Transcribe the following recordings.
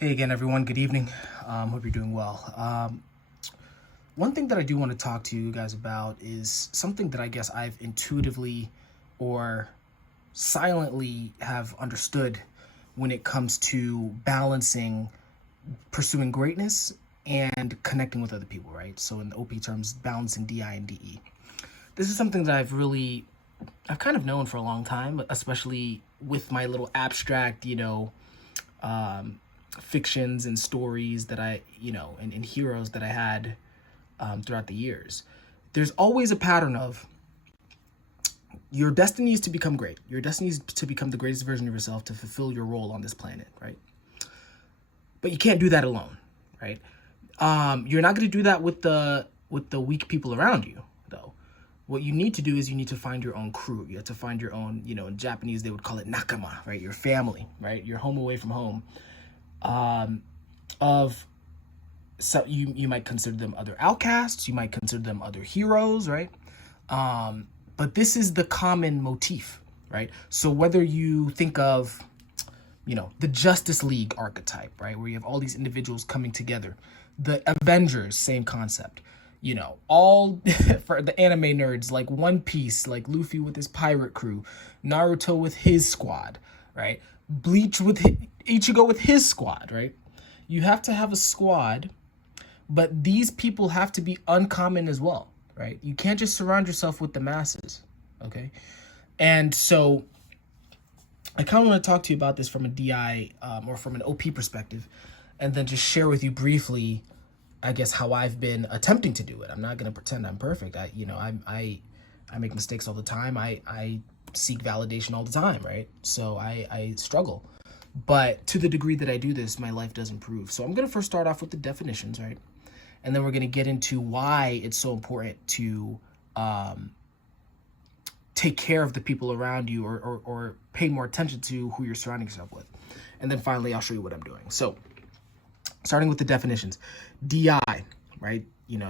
Hey again, everyone. Good evening. Hope you're doing well. One thing that I do want to talk to you guys about is something that I guess I've intuitively or silently have understood when it comes to balancing pursuing greatness and connecting with other people, right? So in the OP terms, balancing DI and DE. This is something that I've kind of known for a long time, especially with my little abstract, fictions and stories that and heroes that I had throughout the years. There's always a pattern of your destiny is to become great. Your destiny is to become the greatest version of yourself, to fulfill your role on this planet, right? But you can't do that alone, right? You're not going to do that with the weak people around you, though. What you need to do is you need to find your own crew. You have to find your own, in Japanese they would call it nakama, right? Your family, right? Your home away from home. So you might consider them other outcasts, you might consider them other heroes, right? But this is the common motif, right? So whether you think of, the Justice League archetype, right, where you have all these individuals coming together, the Avengers, same concept, all for the anime nerds, like One Piece, like Luffy with his pirate crew, Naruto with his squad, right? Bleach with Ichigo with his squad, right? You have to have a squad, but these people have to be uncommon as well, right? You can't just surround yourself with the masses, okay? And so I kind of want to talk to you about this from a DI or from an OP perspective, and then just share with you briefly, I guess, how I've been attempting to do it. I'm not going to pretend I'm perfect. I make mistakes all the time. I seek validation all the time, right? So I struggle. But to the degree that I do this, my life does improve. So I'm going to first start off with the definitions, right? And then we're going to get into why it's so important to take care of the people around you or pay more attention to who you're surrounding yourself with. And then finally, I'll show you what I'm doing. So starting with the definitions, DI, right?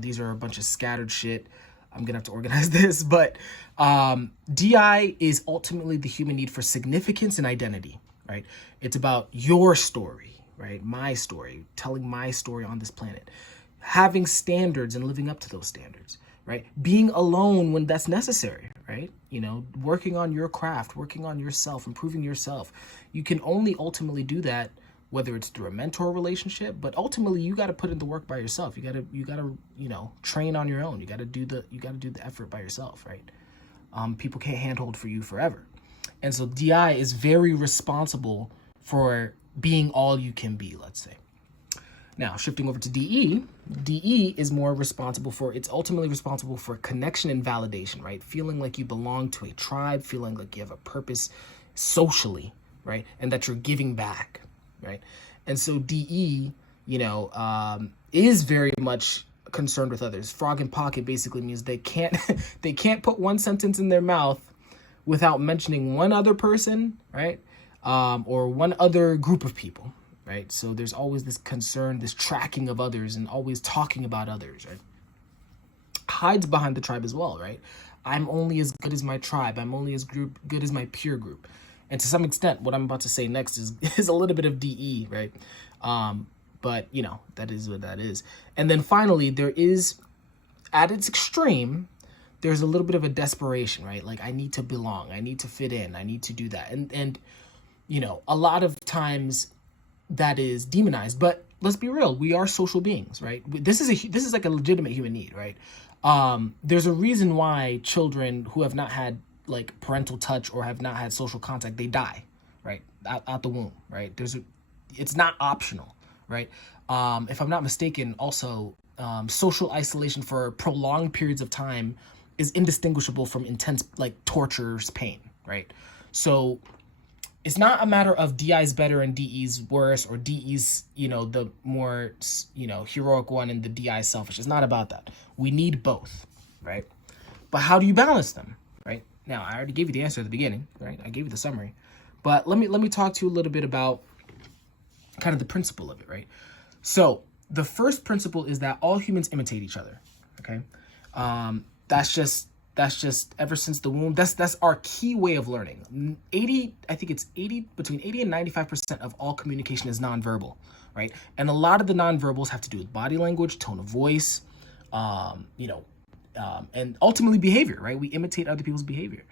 These are a bunch of scattered shit. I'm going to have to organize this, but DI is ultimately the human need for significance and identity, right? It's about your story, right? My story, telling my story on this planet, having standards and living up to those standards, right? Being alone when that's necessary, right? Working on your craft, working on yourself, improving yourself. You can only ultimately do that whether it's through a mentor relationship, but ultimately you got to put in the work by yourself. You got to train on your own. You got to do the effort by yourself, right? People can't handhold for you forever. And so DI is very responsible for being all you can be, let's say. Now, shifting over to DE, DE is it's ultimately responsible for connection and validation, right? Feeling like you belong to a tribe, feeling like you have a purpose socially, right? And that you're giving back, right? And so DE, is very much concerned with others. Frog in pocket basically means they can't they can't put one sentence in their mouth without mentioning one other person, right? Or one other group of people, right? So there's always this concern, this tracking of others and always talking about others, right? Hides behind the tribe as well, right? I'm only as good as my tribe. I'm only as good as my peer group. And to some extent, what I'm about to say next is a little bit of DE, right? But, that is what that is. And then finally, there is, at its extreme, there's a little bit of a desperation, right? Like, I need to belong. I need to fit in. I need to do that. And a lot of times that is demonized. But let's be real. We are social beings, right? This is like a legitimate human need, right? There's a reason why children who have not had like parental touch or have not had social contact, they die, right? Out the womb, right? It's not optional, right? If I'm not mistaken, also, social isolation for prolonged periods of time is indistinguishable from intense, like, torture's pain, right? So it's not a matter of DI's better and DE's worse, or DE's, the more, heroic one and the DI's selfish. It's not about that. We need both, right? But how do you balance them, right? Now, I already gave you the answer at the beginning, right? I gave you the summary. But let me talk to you a little bit about kind of the principle of it, right? So the first principle is that all humans imitate each other, okay? That's just That's just ever since the womb. That's our key way of learning. 80, I think it's 80, between 80 and 95% of all communication is nonverbal, right? And a lot of the nonverbals have to do with body language, tone of voice, and ultimately behavior, right? We imitate other people's behavior.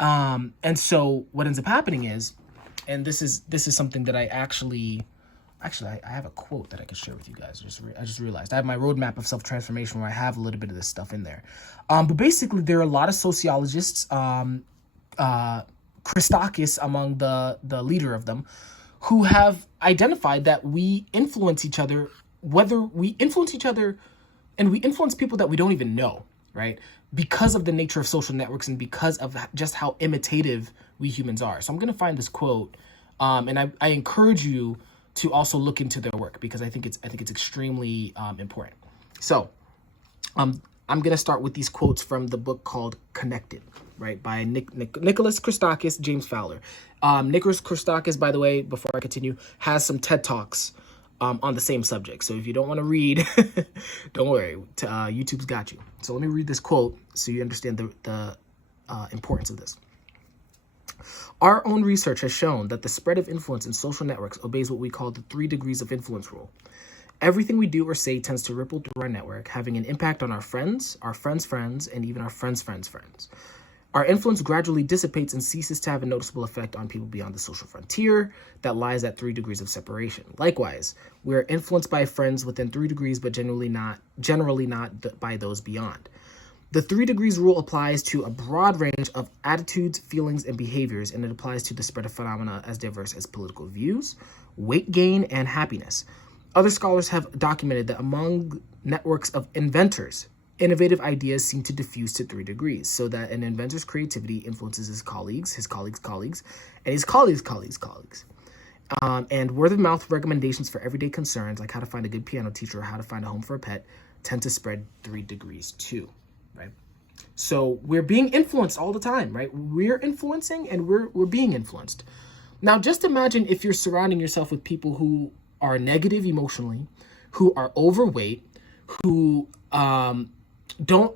And so what ends up happening is, and this is something that I actually I have a quote that I could share with you guys. I just realized I have my roadmap of self-transformation where I have a little bit of this stuff in there. But basically, there are a lot of sociologists, Christakis among the leader of them, who have identified that we influence each other, whether we influence each other, and we influence people that we don't even know, right? Because of the nature of social networks and because of just how imitative we humans are. So I'm going to find this quote, and I encourage you to also look into their work because I think it's extremely important. So I'm going to start with these quotes from the book called Connected, right, by Nicholas Christakis, James Fowler. Nicholas Christakis, by the way, before I continue, has some TED Talks on the same subject. So if you don't want to read, don't worry, YouTube's got you. So let me read this quote so you understand the importance of this. Our own research has shown that the spread of influence in social networks obeys what we call the 3 degrees of influence rule. Everything we do or say tends to ripple through our network, having an impact on our friends' friends, and even our friends' friends' friends. Our influence gradually dissipates and ceases to have a noticeable effect on people beyond the social frontier that lies at 3 degrees of separation. Likewise, we are influenced by friends within 3 degrees, but generally not by those beyond. The 3 degrees rule applies to a broad range of attitudes, feelings, and behaviors, and it applies to the spread of phenomena as diverse as political views, weight gain, and happiness. Other scholars have documented that among networks of inventors, innovative ideas seem to diffuse to 3 degrees, so that an inventor's creativity influences his colleagues, and his colleagues. And word-of-mouth recommendations for everyday concerns, like how to find a good piano teacher or how to find a home for a pet, tend to spread 3 degrees too. Right? So we're being influenced all the time, right? We're influencing and we're being influenced. Now, just imagine if you're surrounding yourself with people who are negative emotionally, who are overweight, who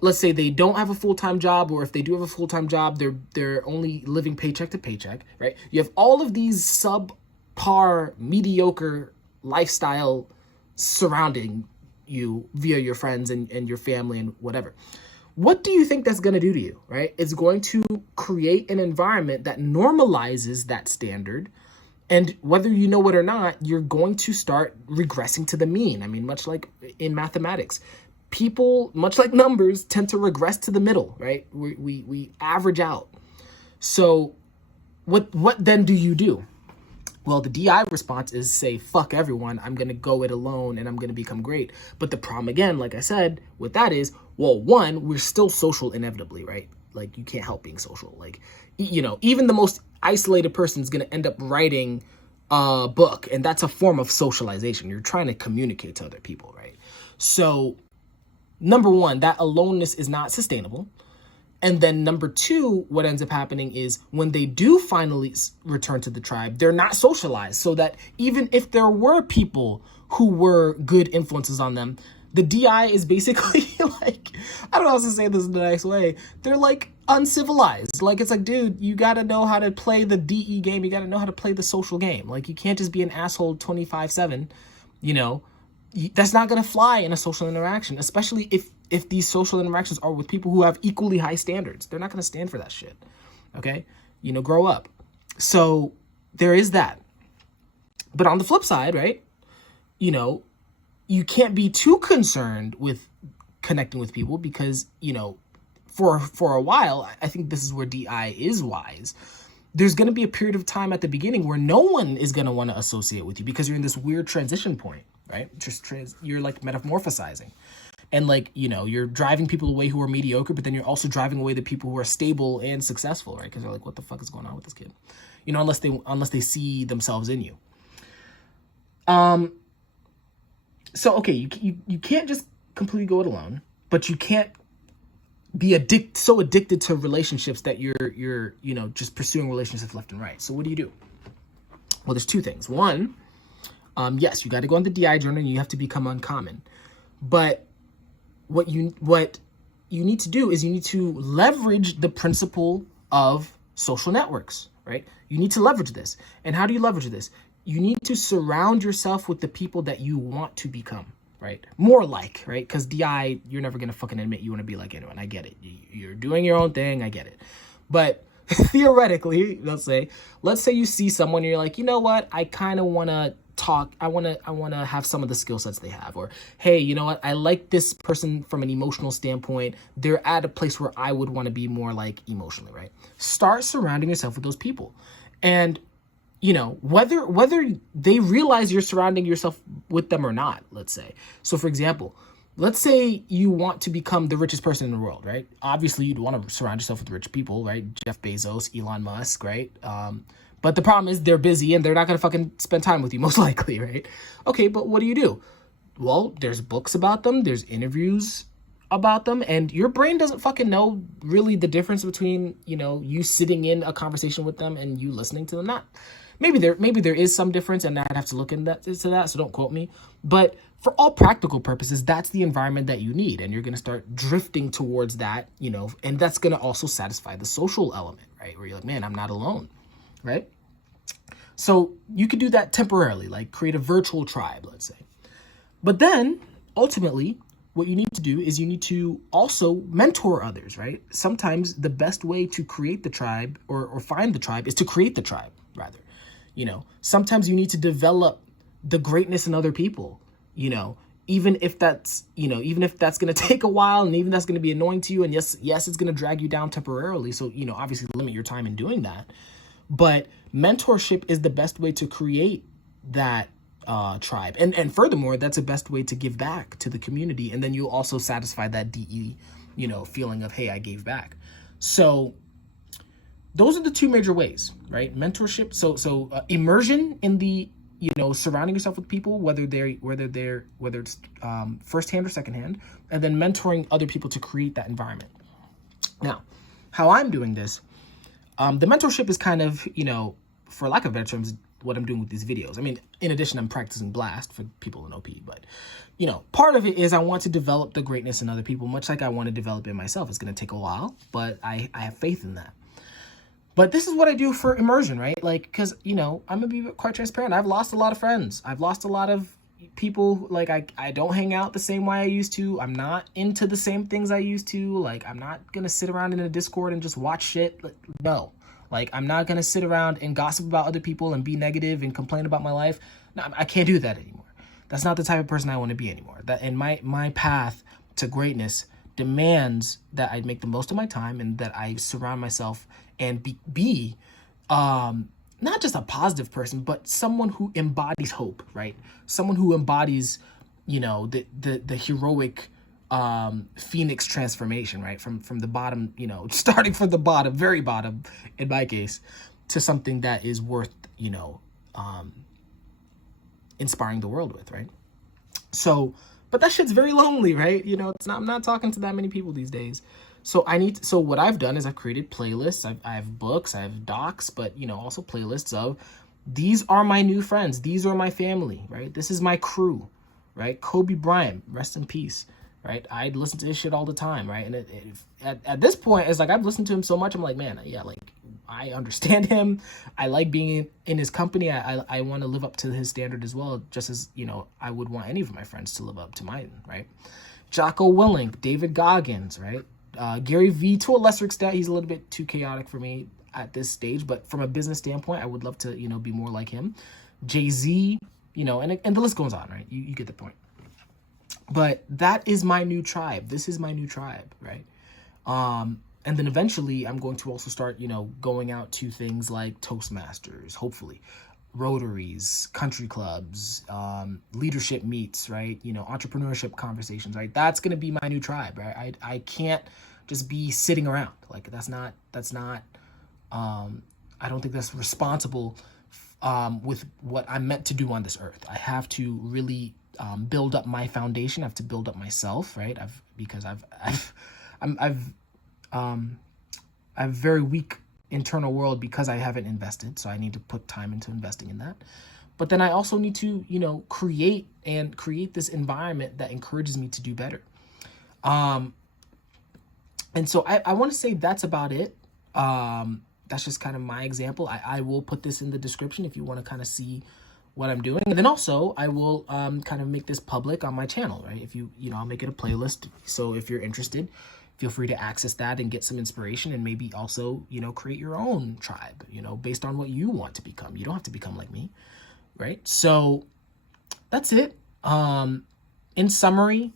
let's say they don't have a full-time job, or if they do have a full-time job, they're only living paycheck to paycheck, right? You have all of these subpar, mediocre lifestyle surrounding you via your friends and your family and whatever. What do you think that's going to do to you, right? It's going to create an environment that normalizes that standard. And whether you know it or not, you're going to start regressing to the mean. I mean, much like in mathematics, people, much like numbers, tend to regress to the middle, right? We average out. So what then do you do? Well, the DI response is say, fuck everyone, I'm going to go it alone and I'm going to become great. But the problem, again, like I said, with that is, well, one, we're still social inevitably, right? Like, you can't help being social. Like, even the most isolated person is going to end up writing a book, and that's a form of socialization. You're trying to communicate to other people, right? So, number one, that aloneness is not sustainable. And then number two, what ends up happening is when they do finally return to the tribe, they're not socialized. So that even if there were people who were good influences on them, the DI is basically like, I don't know how to say this in the nice way. They're like uncivilized. Like, it's like, dude, you got to know how to play the DE game. You got to know how to play the social game. Like, you can't just be an asshole 25/7, That's not going to fly in a social interaction, especially if these social interactions are with people who have equally high standards. They're not going to stand for that shit. Okay? Grow up. So there is that. But on the flip side, right? You can't be too concerned with connecting with people because, for a while, I think this is where DI is wise. There's going to be a period of time at the beginning where no one is going to want to associate with you because you're in this weird transition point, right? You're like metamorphosizing. And you're driving people away who are mediocre, but then you're also driving away the people who are stable and successful, right? Because they're like, what the fuck is going on with this kid? Unless they see themselves in you. So, okay, you can't just completely go it alone, but you can't be so addicted to relationships that you're just pursuing relationships left and right. So what do you do? Well, there's two things. One, yes, you got to go on the DI journey and you have to become uncommon. But what you need to do is you need to leverage the principle of social networks, right? You need to leverage this. And how do you leverage this? You need to surround yourself with the people that you want to become, right? More like, right? Because DI, you're never going to fucking admit you want to be like anyone. I get it. You're doing your own thing. I get it. But theoretically, let's say you see someone and you're like, you know what? I kind of want to talk. I want to have some of the skill sets they have. Or, hey, you know what? I like this person from an emotional standpoint. They're at a place where I would want to be more like emotionally, right? Start surrounding yourself with those people. And you know, whether they realize you're surrounding yourself with them or not, let's say. So for example, let's say you want to become the richest person in the world, right? Obviously, you'd want to surround yourself with rich people, right? Jeff Bezos, Elon Musk, right? But the problem is they're busy and they're not going to fucking spend time with you, most likely, right? Okay, but what do? Well, there's books about them. There's interviews about them. And your brain doesn't fucking know really the difference between, you know, you sitting in a conversation with them and you listening to them. Not. Maybe there is some difference, and I'd have to look into that, so don't quote me. But for all practical purposes, that's the environment that you need, and you're going to start drifting towards that, you know, and that's going to also satisfy the social element, right? Where you're like, man, I'm not alone, right? So you could do that temporarily, like create a virtual tribe, let's say. But then, ultimately, what you need to do is you need to also mentor others, right? Sometimes the best way to create the tribe or find the tribe is to create the tribe, rather. You know, sometimes you need to develop the greatness in other people, you know, even if that's going to take a while and even that's going to be annoying to you. And yes, it's going to drag you down temporarily. So, you know, obviously limit your time in doing that. But mentorship is the best way to create that tribe. And furthermore, that's the best way to give back to the community. And then you'll also satisfy that DE, you know, feeling of, hey, I gave back. So those are the two major ways, right? Mentorship. So immersion in the, you know, surrounding yourself with people, whether it's firsthand or secondhand, and then mentoring other people to create that environment. Now, how I'm doing this, the mentorship is kind of, you know, for lack of better terms, what I'm doing with these videos. I mean, in addition, I'm practicing Blast for people in OP, but, you know, part of it is I want to develop the greatness in other people, much like I want to develop it myself. It's going to take a while, but I have faith in that. But this is what I do for immersion, right? Like, because, you know, I'm going to be quite transparent. I've lost a lot of friends. I've lost a lot of people. Like, I don't hang out the same way I used to. I'm not into the same things I used to. Like, I'm not going to sit around in a Discord and just watch shit. No. Like, I'm not going to sit around and gossip about other people and be negative and complain about my life. No, I can't do that anymore. That's not the type of person I want to be anymore. And my path to greatness demands that I make the most of my time and that I surround myself and be not just a positive person, but someone who embodies hope, right? Someone who embodies, you know, the heroic phoenix transformation, right? From the bottom, you know, starting from the bottom, very bottom in my case, to something that is worth, you know, inspiring the world with, right? So, but that shit's very lonely, right? You know, I'm not talking to that many people these days. So what I've done is I've created playlists. I have books, I have docs, but, you know, also playlists of, these are my new friends. These are my family, right? This is my crew, right? Kobe Bryant, rest in peace, right? I listen to this shit all the time, right? And at this point, it's like, I've listened to him so much, I'm like, man, yeah, like, I understand him. I like being in his company. I want to live up to his standard as well, just as, you know, I would want any of my friends to live up to mine, right? Jocko Willink, David Goggins, right? Gary Vee, to a lesser extent, he's a little bit too chaotic for me at this stage, but from a business standpoint, I would love to, you know, be more like him. Jay-Z, you know, and the list goes on, right? You get the point. But that is my new tribe. This is my new tribe, right? And then eventually I'm going to also start, you know, going out to things like Toastmasters, hopefully, Rotaries, country clubs, leadership meets, right? You know, entrepreneurship conversations, right? That's going to be my new tribe, right? I can't just be sitting around. Like, that's not, I don't think that's responsible with what I'm meant to do on this earth. I have to really build up my foundation. I have to build up myself, right? I've a very weak internal world because I haven't invested. So I need to put time into investing in that. But then I also need to, you know, create this environment that encourages me to do better. And so I want to say that's about it. That's just kind of my example. I will put this in the description if you want to kind of see what I'm doing. And then also I will kind of make this public on my channel, right? If I'll make it a playlist. So if you're interested, feel free to access that and get some inspiration, and maybe also, create your own tribe, based on what you want to become. You don't have to become like me, right? So that's it. In summary,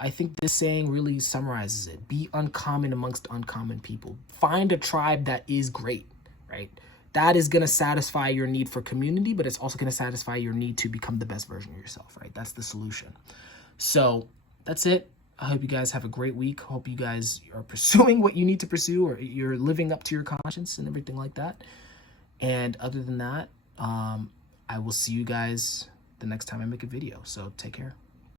I think this saying really summarizes it. Be uncommon amongst uncommon people. Find a tribe that is great, right? That is going to satisfy your need for community, but it's also going to satisfy your need to become the best version of yourself, right? That's the solution. So that's it. I hope you guys have a great week. Hope you guys are pursuing what you need to pursue, or you're living up to your conscience and everything like that. And other than that, I will see you guys the next time I make a video. So take care.